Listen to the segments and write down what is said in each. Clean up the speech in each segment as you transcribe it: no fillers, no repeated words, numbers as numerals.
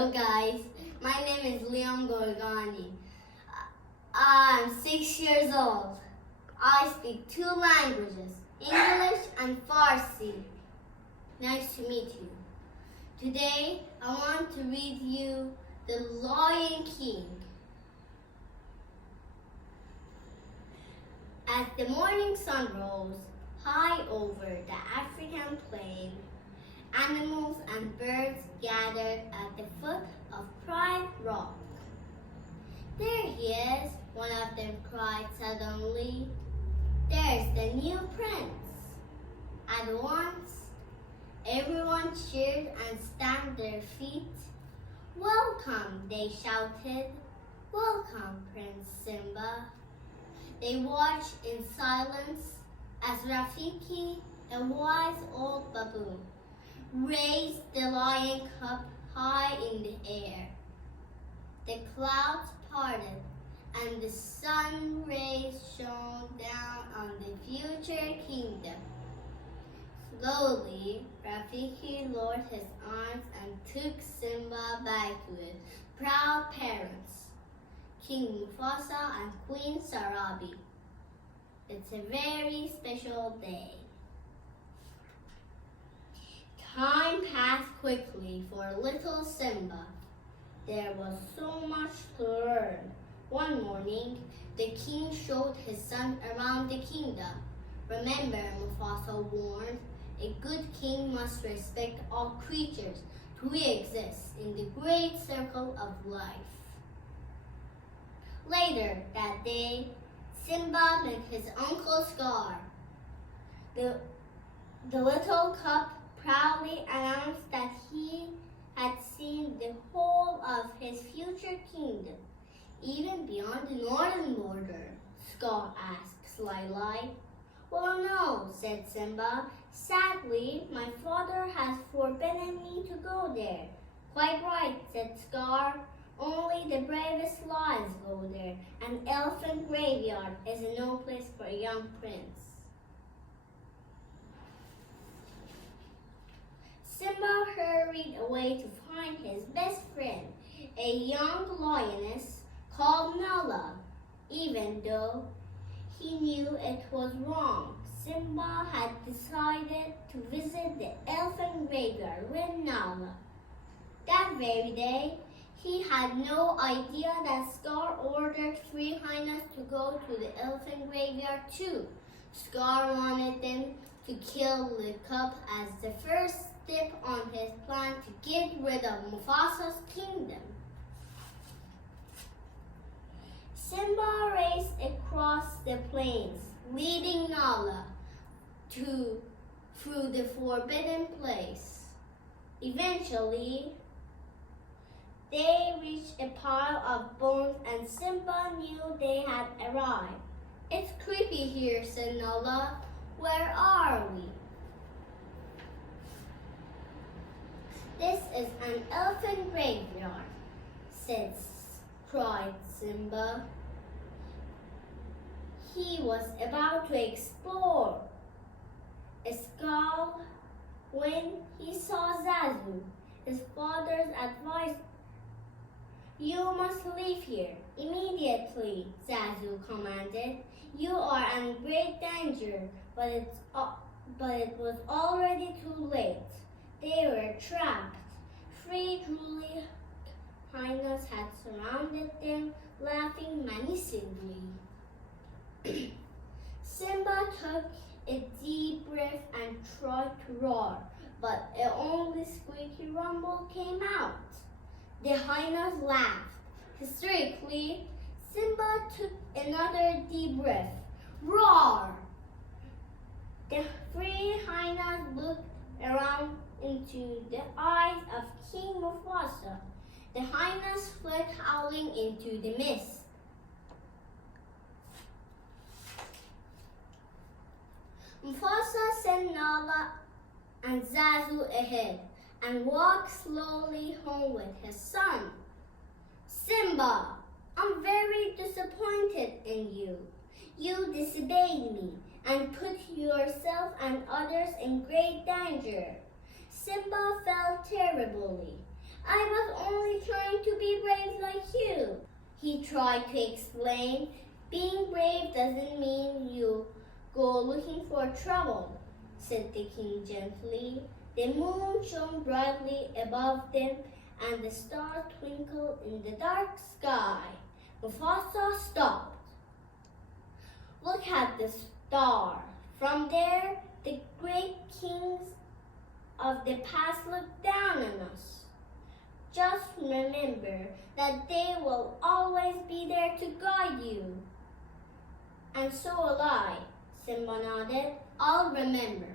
Hello guys, my name is Liam Gorgani. I'm 6 years old. I speak 2 languages, English and Farsi. Nice to meet you. Today I want to read you The Lion King. As the morning sun rose high over the African plain, animals and birds gathered at the foot of Pride Rock. There he is, one of them cried suddenly. There's the new prince. At once, everyone cheered and stamped their feet. Welcome, they shouted. Welcome, Prince Simba. They watched in silence as Rafiki, a wise old baboon, raised the lion cub high in the air. The clouds parted and the sun rays shone down on the future kingdom. Slowly, Rafiki lowered his arms and took Simba back to his proud parents, King Mufasa and Queen Sarabi. It's a very special day. Time passed quickly for little Simba. There was so much to learn. One morning, the king showed his son around the kingdom. Remember, Mufasa warned, a good king must respect all creatures to exist in the great circle of life. Later that day, Simba met his uncle Scar. The little cub proudly announced that he had seen the whole of his future kingdom, even beyond the northern border. Scar asked slyly. Well, no, said Simba. Sadly, my father has forbidden me to go there. Quite right, said Scar. Only the bravest lions go there. An elephant graveyard is no place for a young prince. Simba hurried away to find his best friend, a young lioness called Nala. Even though he knew it was wrong, Simba had decided to visit the elephant graveyard with Nala. That very day, he had no idea that Scar ordered 3 hyenas to go to the elephant graveyard too. Scar wanted them to kill the cub as the first step on his plan to get rid of Mufasa's kingdom. Simba raced across the plains, leading Nala through the forbidden place. Eventually, they reached a pile of bones and Simba knew they had arrived. It's creepy here, said Nala. Where are we? This is an elephant graveyard, cried Simba. He was about to explore a skull when he saw Zazu, his father's advisor. You must leave here immediately, Zazu commanded. You are in great danger, but it was already too late. They were trapped. 3 drooly hyenas had surrounded them, laughing menacingly. Simba took a deep breath and tried to roar, but only squeaky rumble came out. The hyenas laughed. Hysterically, Simba took another deep breath. Roar! The 3 hyenas looked around into the eyes of King Mufasa. The hyenas fled howling into the mist. Mufasa sent Nala and Zazu ahead and walked slowly home with his son. Simba, I'm very disappointed in you. You disobeyed me and put yourself and others in great danger. Simba felt terribly. I was only trying to be brave like you. He tried to explain, being brave doesn't mean you go looking for trouble, said the king gently. The moon shone brightly above them and the stars twinkled in the dark sky. Mufasa stopped. Look at the star. From there, the great kings of the past look down on us. Just remember that they will always be there to guide you. And so will I, Simba nodded. I'll remember.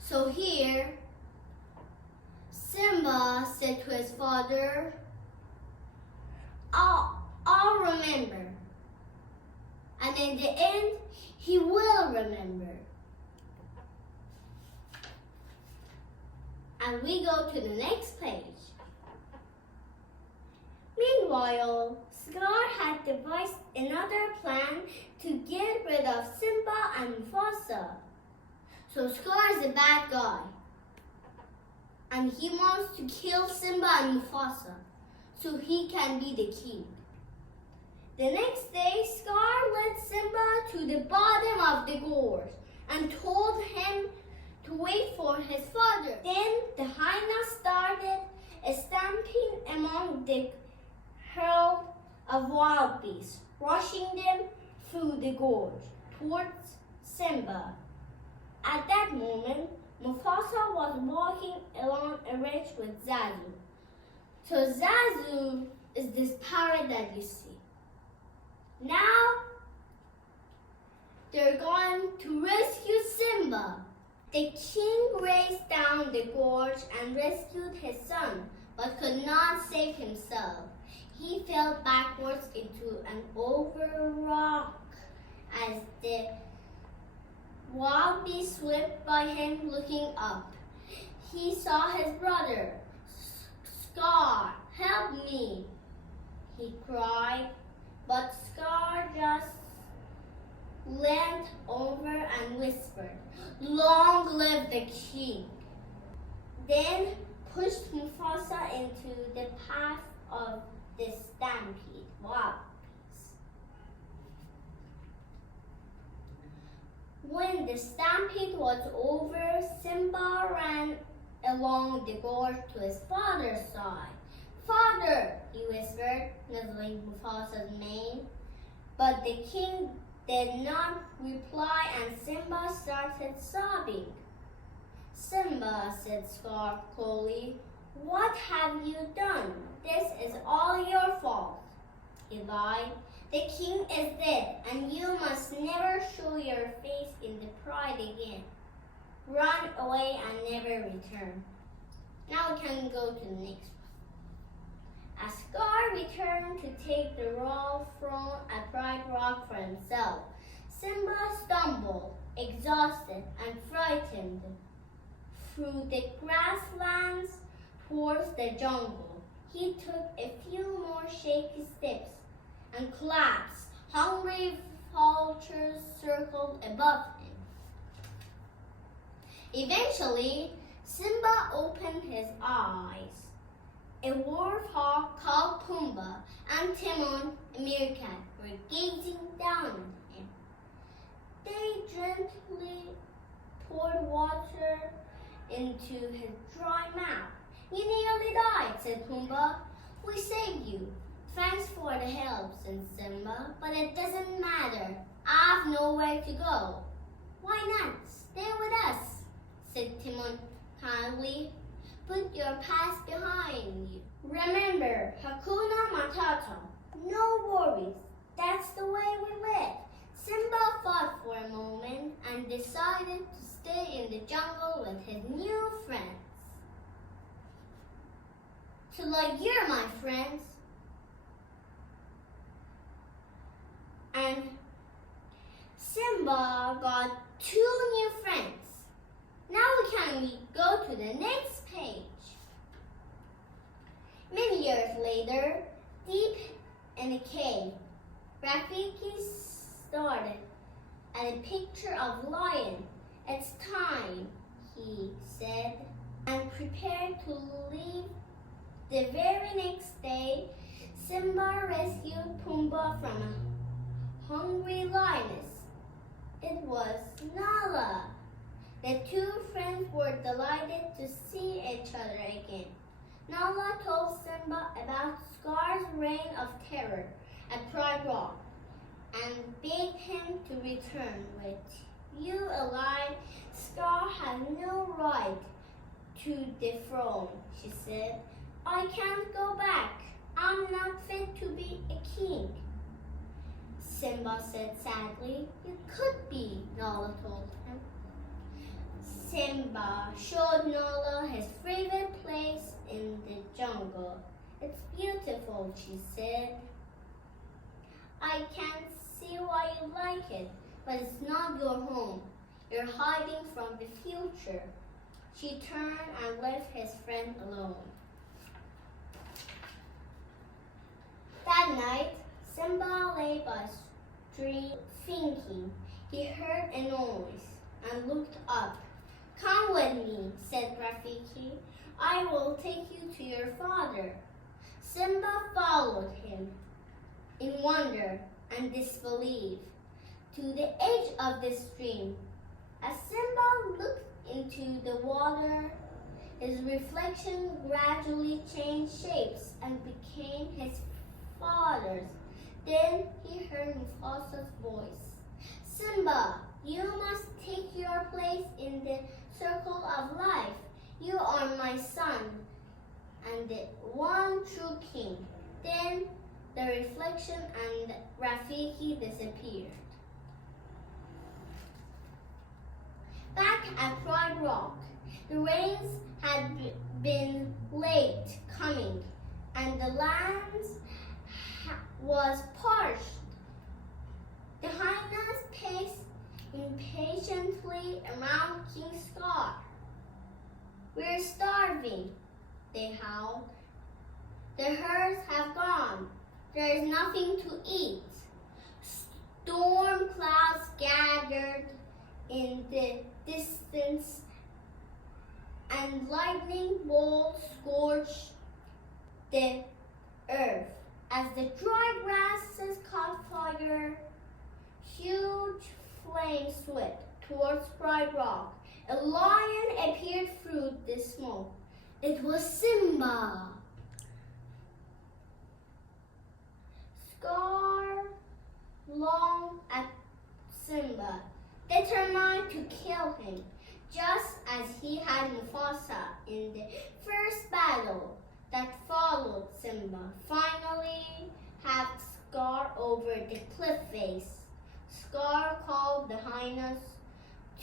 So here, Simba said to his father, I'll remember. And in the end, he will remember. And we go to the next page. Meanwhile, Scar had devised another plan to get rid of Simba and Mufasa. So Scar is a bad guy. And he wants to kill Simba and Mufasa so he can be the king. The next day, Scar led Simba to the bottom of the gorge and told him to wait for his father. Then the hyenas started stamping among the herd of wild beasts, rushing them through the gorge towards Simba. At that moment, Mufasa was walking along a ridge with Zazu. So Zazu is this parrot that you see. Now, they're going to rescue Simba. The king raced down the gorge and rescued his son, but could not save himself. He fell backwards into an over rock as the wild beast swept by him looking up. He saw his brother. Scar, help me, he cried. But Scar just leaned over and whispered, "Long live the king." Then pushed Mufasa into the path of the stampede. Wow. When the stampede was over, Simba ran along the gorge to his father's side. "Father," he whispered, nuzzling Mufasa's mane. But the king did not reply and Simba started sobbing. "Simba," said Scar coldly, "what have you done? This is all your fault." He lied. "The king is dead and you must never show your face in the pride again. Run away and never return." Now we can go to the next one. As Scar returned to take the royal throne at Pride Rock for himself, Simba stumbled, exhausted and frightened, through the grasslands towards the jungle. He took a few more shaky steps and collapsed. Hungry vultures circled above him. Eventually, Simba opened his eyes. A warthog called Pumbaa and Timon, a meerkat, were gazing down at him. They gently poured water into his dry mouth. "You nearly died," said Pumbaa. "We saved you." "Thanks for the help," said Simba, "but it doesn't matter. I've nowhere to go." "Why not? Stay with us," said Timon kindly. "Put your past behind you. Remember, Hakuna Matata. No worries. That's the way we live." Simba thought for a moment and decided to stay in the jungle with his new friends. "So like you're my friends." And Simba got 2 new friends. Now can we go to the next page? Many years later, deep in a cave, Rafiki started at a picture of lion. "It's time," he said, and prepared to leave, the very next day, Simba rescued Pumbaa from a hungry lioness. It was Nala. The two friends were delighted to see each other again. Nala told Simba about Scar's reign of terror at Pride Rock and begged him to return. With you alive, Scar has no right to the throne, she said. I can't go back. I'm not fit to be a king. Simba said sadly. You could be, Nala told him. Simba showed Nala his favorite place in the jungle. It's beautiful, she said. I can't see why you like it, but it's not your home. You're hiding from the future. She turned and left his friend alone. That night, Simba lay by a stream thinking. He heard a noise and looked up. Come with me, said Rafiki. I will take you to your father. Simba followed him in wonder and disbelief to the edge of the stream. As Simba looked into the water, his reflection gradually changed shapes and became his father's. Then he heard Mufasa's voice. Simba, you must take your place in the circle of life. You are my son and the one true king. Then the reflection and Rafiki disappeared. Back at Pride Rock, the rains had been late coming and the land was parched. The hyenas paced impatiently around King Scar. We're starving, they howled. The herds have gone. There is nothing to eat. Storm clouds gathered in the distance and lightning bolts scorched the earth. As the dry grasses caught fire, huge flames swept towards Pride Rock. A lion appeared through the smoke. It was Simba. Scar longed at Simba, determined to kill him, just as he had Mufasa in the first battle that followed. Simba finally had Scar over the cliff face. Scar called the hyenas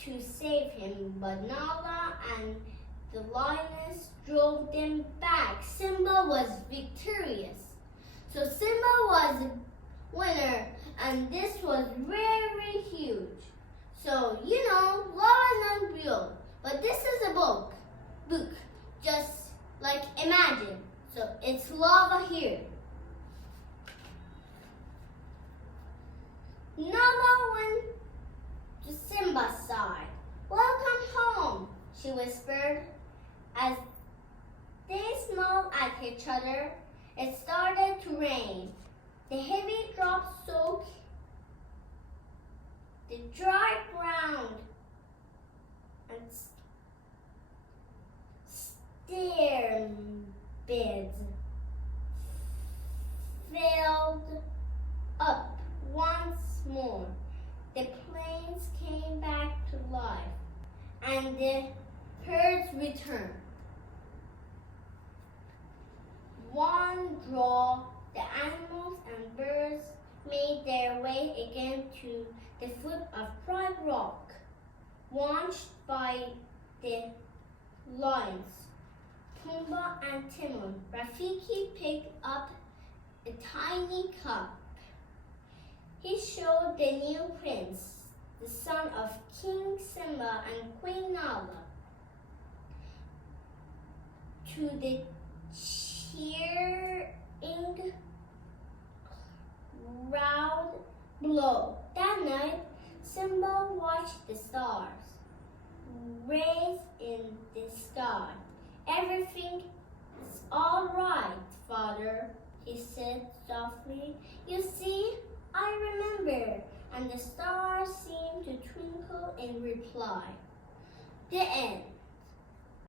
to save him, but Nala and the lioness drove them back. Simba was victorious. So Simba was a winner, and this was very huge. So, lava is not real, but this is a book, just like imagine. So it's lava here. Nala went to Simba's side. Welcome home, she whispered. As they smiled at each other, it started to rain. The heavy drops soaked the dry ground and stair beds filled up once more. The plains came back to life and the herds returned. One draw, the animals and birds made their way again to the foot of Pride Rock, watched by the lions, Pumbaa and Timon. Rafiki picked up a tiny cup. He showed the new prince, the son of King Simba and Queen Nala, to the cheering crowd below. That night, Simba watched the stars raise in the sky. Everything's all right, Father, he said softly. You see, I remember. And the stars seemed to twinkle in reply. The end.